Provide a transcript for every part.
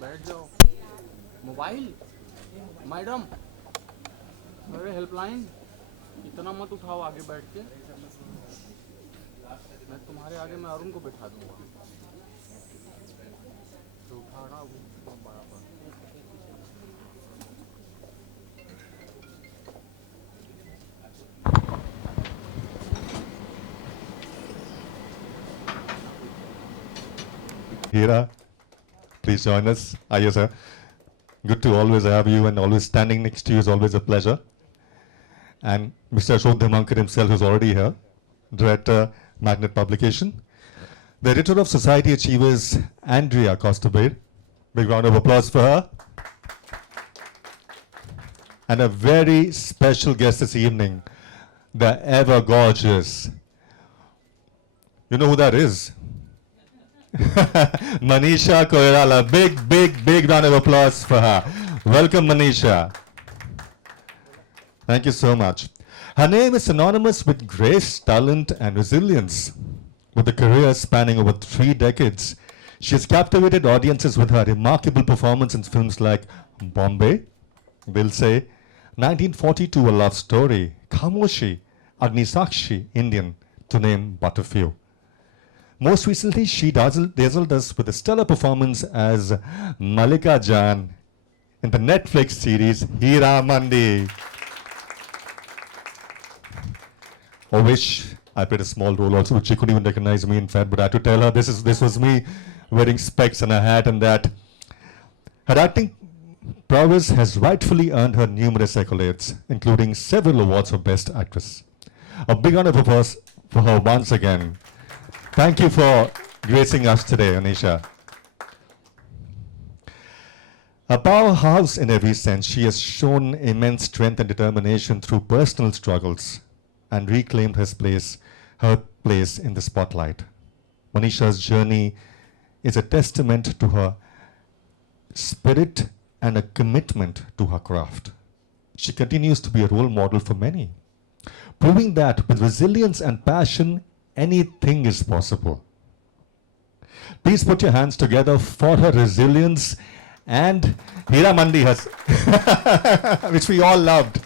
बैठ जाओ। Mobile madam, अरे हेल्पलाइन इतना मत उठाओ आगे बैठ के। मैं तुम्हारे आगे मैं अरुण को बैठा दूंगा तो उठाना वो बराबर। Hira, please join us. Yes, sir. Good to always have you, and always standing next to you is always a pleasure. And Mr. Ashok Dhamankar himself is already here, Director, Magnet Publication. The Editor of Society Achievers, Andrea Costabade. Big round of applause for her. And a very special guest this evening, the ever gorgeous. You know who that is? Manisha Koirala. Big round of applause for her. Welcome, Manisha. Thank you so much. Her name is synonymous with grace, talent, and resilience. With a career spanning over 3 decades, she has captivated audiences with her remarkable performance in films like Bombay, Will Say, 1942, A Love Story, Khamoshi, Agnisakshi, Indian, to name but a few. Most recently, she dazzled us with a stellar performance as Malika Jan in the Netflix series Hira Mandi. I wish I played a small role also, which she couldn't even recognize me in fact, but I had to tell her this was me wearing specs and a hat and that. Her acting prowess has rightfully earned her numerous accolades, including several awards for Best Actress. A big round of applause for her once again. Thank you for gracing us today, Anisha. A powerhouse in every sense, she has shown immense strength and determination through personal struggles and reclaimed her place in the spotlight. Manisha's journey is a testament to her spirit and a commitment to her craft. She continues to be a role model for many, proving that with resilience and passion, anything is possible. Please put your hands together for her resilience and Hira Mandi has, which we all loved.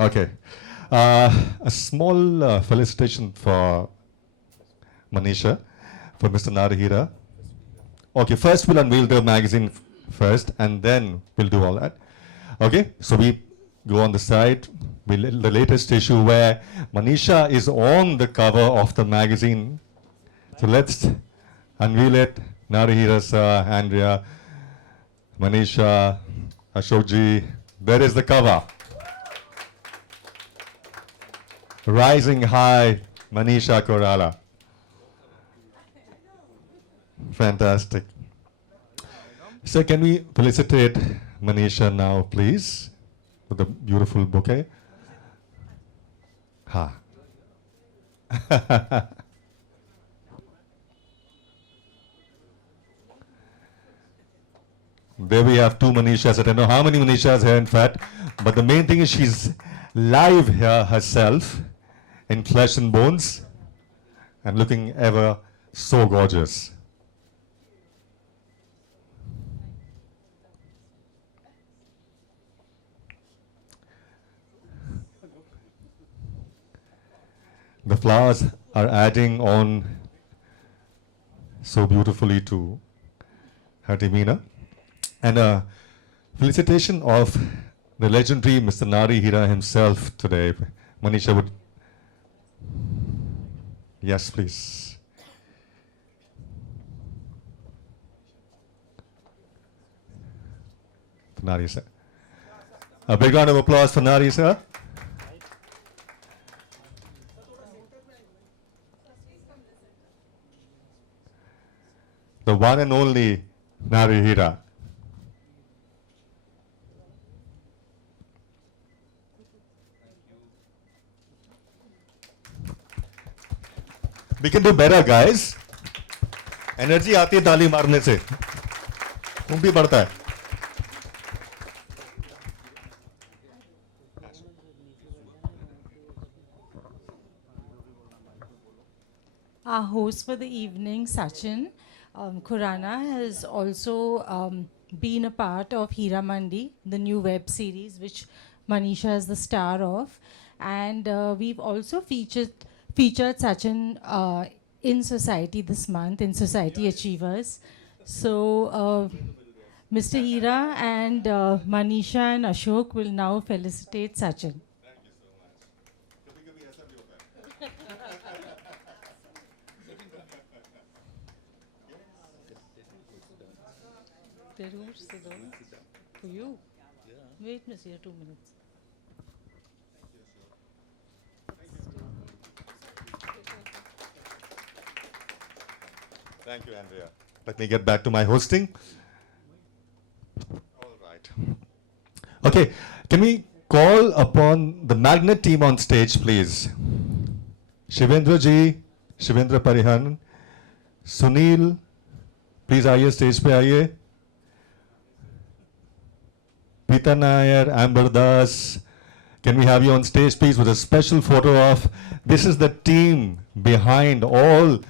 Okay. A small felicitation for Manisha, for Mr. Narahira. Okay, first we'll unveil the magazine first, and then we'll do all that. Okay, so we go on the side. The latest issue where Manisha is on the cover of the magazine. So let's unveil it. Narahira sir, Andrea, Manisha, Ashokji. There is the cover. Rising high, Manisha Koirala. Fantastic. So can we felicitate Manisha now, please, with a beautiful bouquet? Ha. There we have two Manishas. I don't know how many Manishas here, in fact, but the main thing is she's live here herself in flesh and bones and looking ever so gorgeous. The flowers are adding on so beautifully to her demeanor. And a felicitation of the legendary Mr. Nari Hira himself today. Manisha would. Yes, please. Nari sir. A big round of applause for Nari sir. The one and only Nari Hira. We can do better, guys. Energy आती है ताली मारने से, खून भी बढ़ता है. Our host for the evening, Sachin, Khurana has also been a part of Hira Mandi, the new web series, which Manisha is the star of. And we've also featured Sachin in Society this month, in Society Achievers. So, Mr. Hira and Manisha and Ashok will now felicitate Sachin. For you? Wait, Miss, here 2 minutes. Thank you, Andrea. Let me get back to my hosting. All right. Okay, can we call upon the Magnet team on stage, please? Shivendra ji, Shivendra Parihan, Sunil, please आइए stage पे आइए. Pita Nair, Amber Das, can we have you on stage, please, with a special photo of? This is the team behind all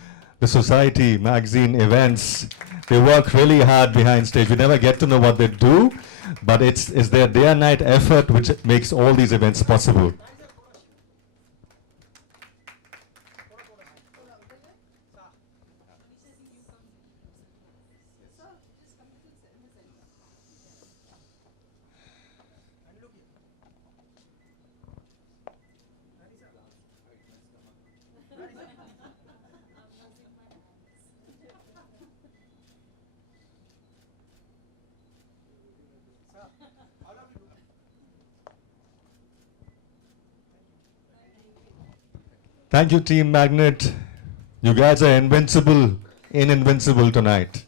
the society magazine events. They work really hard behind stage. We never get to know what they do, but it's their day and night effort which makes all these events possible. Thank you, Team Magnet. You guys are invincible tonight.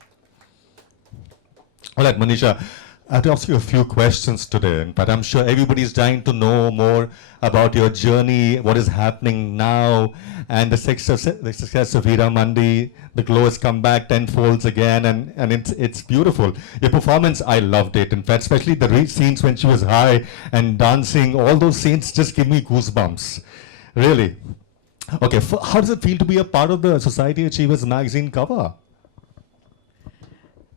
All right, Manisha, I have to ask you a few questions today, but I'm sure everybody's dying to know more about your journey, what is happening now, and the success of Hira Mandi. The glow has come back tenfolds again, and it's beautiful. Your performance, I loved it. In fact, especially the scenes when she was high and dancing, all those scenes just give me goosebumps. Really. Okay, how does it feel to be a part of the Society Achievers magazine cover?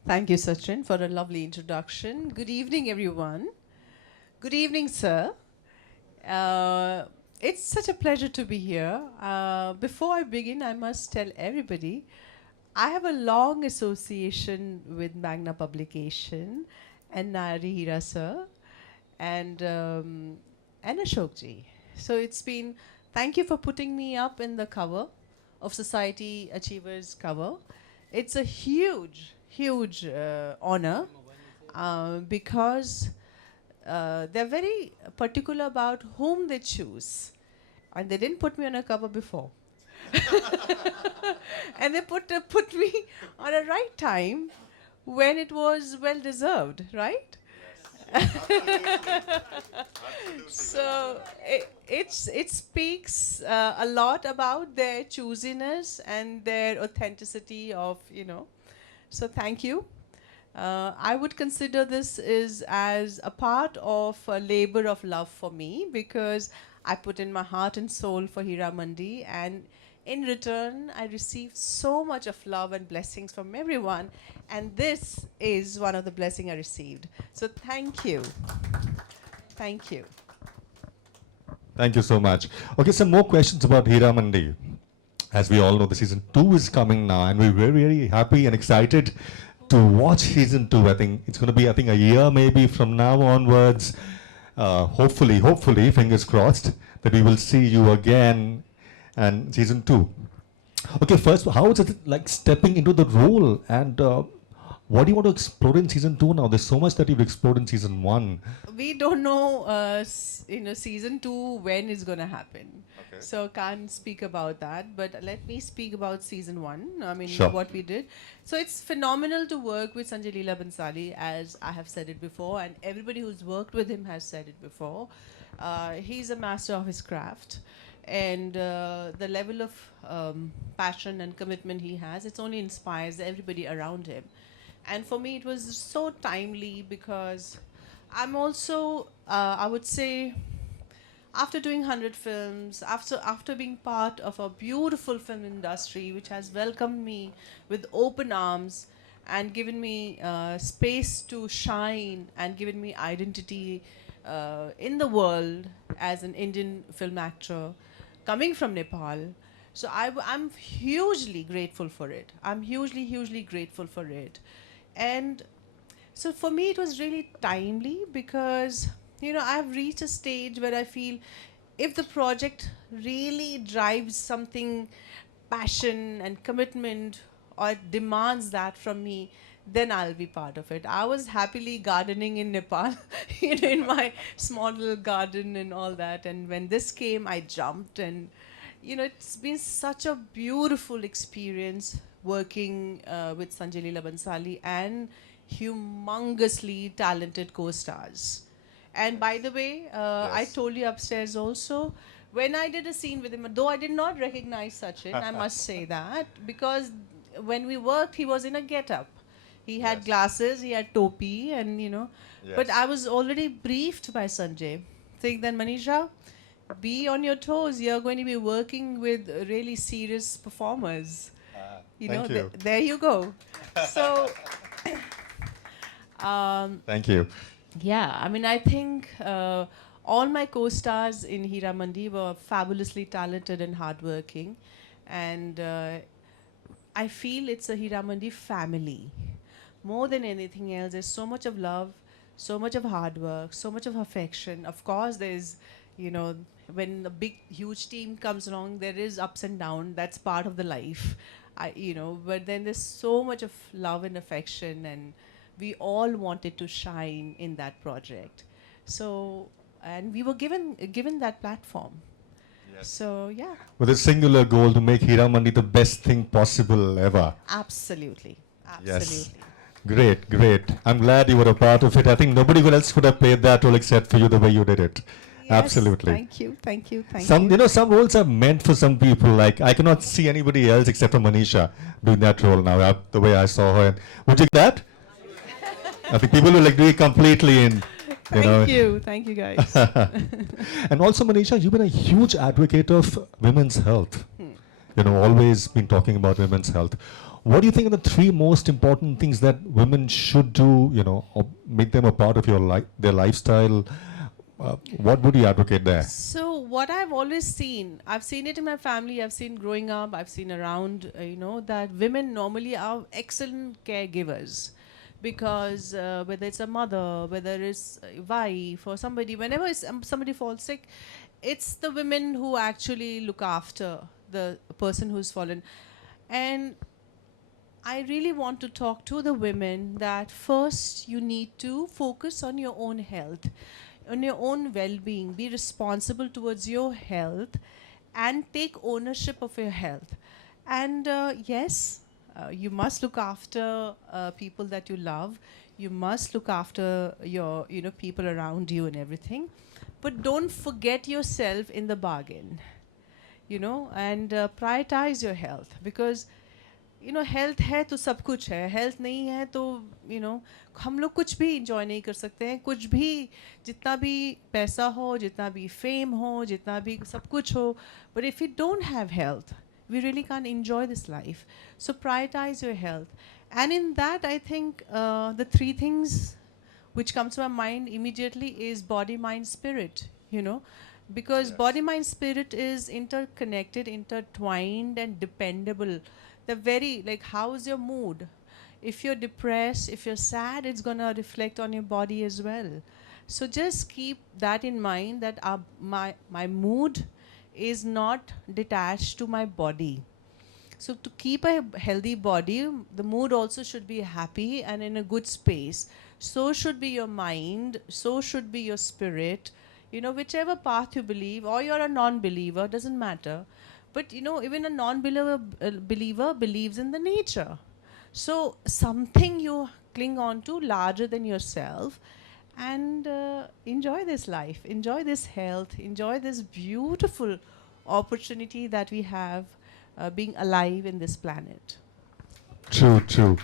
Thank you, Sachin, for a lovely introduction. Good evening, everyone. Good evening, sir. It's such a pleasure to be here. Before I begin, I must tell everybody, I have a long association with Magna Publication and Nayari Hira, sir, and Ashokji. So it's been, thank you for putting me up in the cover of Society Achievers cover. It's a huge honor because they're very particular about whom they choose. And they didn't put me on a cover before. And they put me on a right time when it was well deserved, right? So it speaks a lot about their choosiness and their authenticity of, So thank you. I would consider this as a part of a labor of love for me because I put in my heart and soul for Hira Mandi, and in return, I received so much of love and blessings from everyone, and this is one of the blessings I received. So thank you. Thank you. Thank you so much. Okay, some more questions about Hira Mandi. As we all know, the season 2 is coming now, and we're very, very happy and excited to watch season 2. I think it's going to be, a year maybe from now onwards. Hopefully, fingers crossed, that we will see you again and season 2. Okay, first, how is it like stepping into the role, and what do you want to explore in season 2 now? There's so much that you've explored in season 1. We don't know, season 2 when it's going to happen. Okay. So can't speak about that. But let me speak about season 1. I mean, Sure. What we did. So it's phenomenal to work with Sanjay Leela Bansali, as I have said it before, and everybody who's worked with him has said it before. He's a master of his craft. And the level of passion and commitment he has, it only inspires everybody around him. And for me, it was so timely because I'm also, I would say, after doing 100 films, after being part of a beautiful film industry which has welcomed me with open arms and given me space to shine and given me identity in the world as an Indian film actor coming from Nepal. So I'm hugely grateful for it. I'm hugely grateful for it. And so for me, it was really timely because, I've reached a stage where I feel if the project really drives something, passion and commitment, or it demands that from me, then I'll be part of it. I was happily gardening in Nepal, in my small little garden and all that. And when this came, I jumped. And, it's been such a beautiful experience working with Sanjay Leela Bansali and humongously talented co-stars. And by the way, I told you upstairs also, when I did a scene with him, though I did not recognize Sachin, I must say that, because when we worked, he was in a get-up. He had glasses, he had topi, and but I was already briefed by Sanjay, saying that, Manisha, be on your toes. You're going to be working with really serious performers. Thank you. There you go. So, Thank you. yeah, I mean, I think all my co-stars in Hira Mandi were fabulously talented and hardworking. And I feel it's a Hira Mandi family. More than anything else, there's so much of love, so much of hard work, so much of affection. Of course, there's, when a big, huge team comes along, there is ups and downs. That's part of the life. But then there's so much of love and affection, and we all wanted to shine in that project. So, and we were given that platform. So, yeah. With a singular goal to make Hira Mandi the best thing possible ever. Absolutely. Yes. Great, great. I'm glad you were a part of it. I think nobody else could have played that role except for you the way you did it. Yes, Absolutely. Thank you. Some roles are meant for some people. Like, I cannot see anybody else except for Manisha doing that role now, the way I saw her. Would you do that? I think people will do it completely in. Thank you guys. And also, Manisha, you've been a huge advocate of women's health. Always been talking about women's health. What do you think are the 3 most important things that women should do, or make them a part of their lifestyle? What would you advocate there? So what I've always seen, I've seen it in my family, I've seen growing up, I've seen around, that women normally are excellent caregivers. Because whether it's a mother, whether it's a wife or somebody, whenever somebody falls sick, it's the women who actually look after the person who's fallen. And I really want to talk to the women that first you need to focus on your own health, on your own well-being. Be responsible towards your health and take ownership of your health. And yes, you must look after people that you love. You must look after your, people around you and everything. But don't forget yourself in the bargain, and prioritize your health. Because, health है तो सब कुछ है. Health नहीं है तो, हम लोग कुछ भी enjoy नहीं कर सकते हैं. कुछ भी, जितना भी पैसा हो, जितना भी fame हो, जितना भी सब कुछ हो. But if you don't have health, we really can't enjoy this life. So prioritize your health. And in that, I think the 3 things which comes to my mind immediately is body, mind, spirit, because body, mind, spirit is interconnected, intertwined and dependable. The very, how's your mood? If you're depressed, if you're sad, it's going to reflect on your body as well. So just keep that in mind, that my mood is not detached to my body. So to keep a healthy body, the mood also should be happy and in a good space. So should be your mind, so should be your spirit. Whichever path you believe, or you're a non-believer, doesn't matter. But even a non-believer believer believes in the nature. So something you cling on to larger than yourself, and enjoy this life, enjoy this health, enjoy this beautiful opportunity that we have being alive in this planet. True.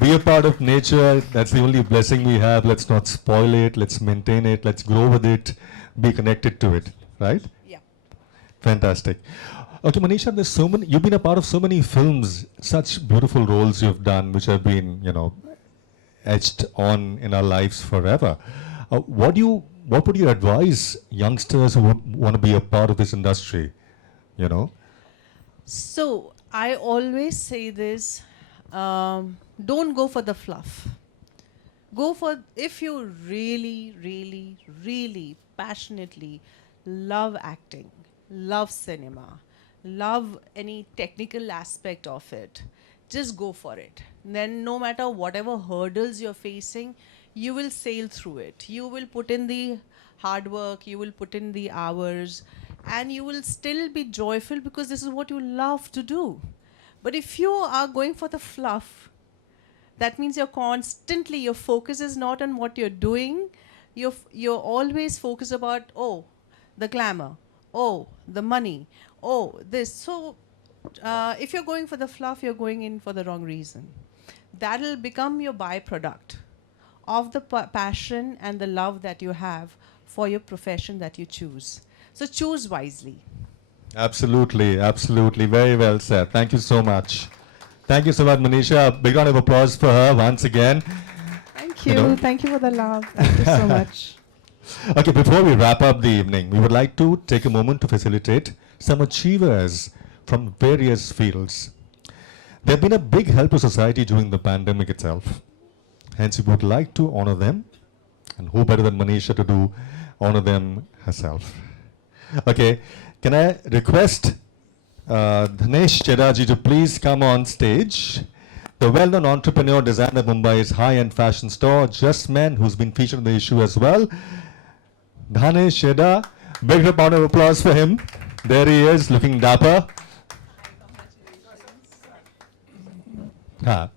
Be a part of nature. That's the only blessing we have. Let's not spoil it. Let's maintain it. Let's grow with it. Be connected to it. right? Yeah. Fantastic. Okay, Manisha, there's so many. You've been a part of so many films, such beautiful roles you've done, which have been, etched on in our lives forever. What would you advise youngsters who would want to be a part of this industry? You know, So I always say this: don't go for the fluff. Go for, if you really, really, really passionately love acting, love cinema, love any technical aspect of it, just go for it. Then no matter whatever hurdles you're facing, you will sail through it. You will put in the hard work, you will put in the hours, and you will still be joyful because this is what you love to do. But if you are going for the fluff, that means your focus is not on what you're doing. You're always focused about, oh, the glamour, oh, the money, oh, this. So if you're going for the fluff, you're going in for the wrong reason. That'll become your byproduct of the passion and the love that you have for your profession that you choose. So choose wisely. absolutely, absolutely. Very well said. Thank you so much. Thank you so much, Manisha. A big round of applause for her once again. Thank You you. know. Thank you for the love. Thank you so much. Okay, before we wrap up the evening, we would like to take a moment to facilitate some achievers from various fields. They've been a big help to society during the pandemic itself. Hence, we would like to honor them, and who better than Manisha to honor them herself. Okay, can I request Dhanesh Chedaji to please come on stage. The well-known entrepreneur, designer of Mumbai's high-end fashion store, Just Men, who's been featured in the issue as well. Dhanesh Cheda, big round of applause for him. There he is, looking dapper. Ha.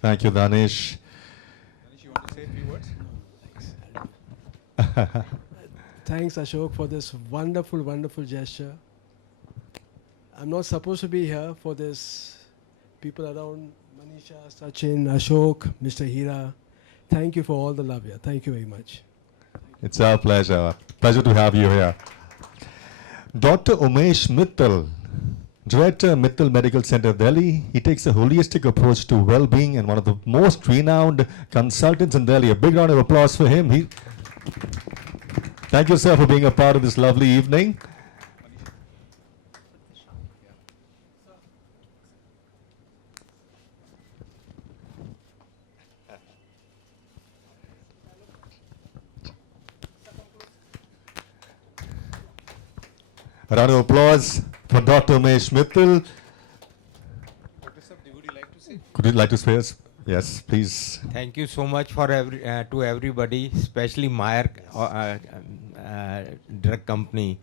Thank you, Dhanesh. You want to say a few words? Thanks, Ashok, for this wonderful, wonderful gesture. I'm not supposed to be here for this. People around, Manisha, Sachin, Ashok, Mr. Hira. Thank you for all the love here. Thank you very much. It's our pleasure. Pleasure to have you here. Dr. Umesh Mittal, Director, Mittal Medical Center, Delhi. He takes a holistic approach to well-being and one of the most renowned consultants in Delhi. A big round of applause for him. Thank you, sir, for being a part of this lovely evening. A round of applause for Dr. Umesh Mittal. Would you like to say? Could you like to say us? Yes, please. Thank you so much for to everybody, especially Meyer Drug Company.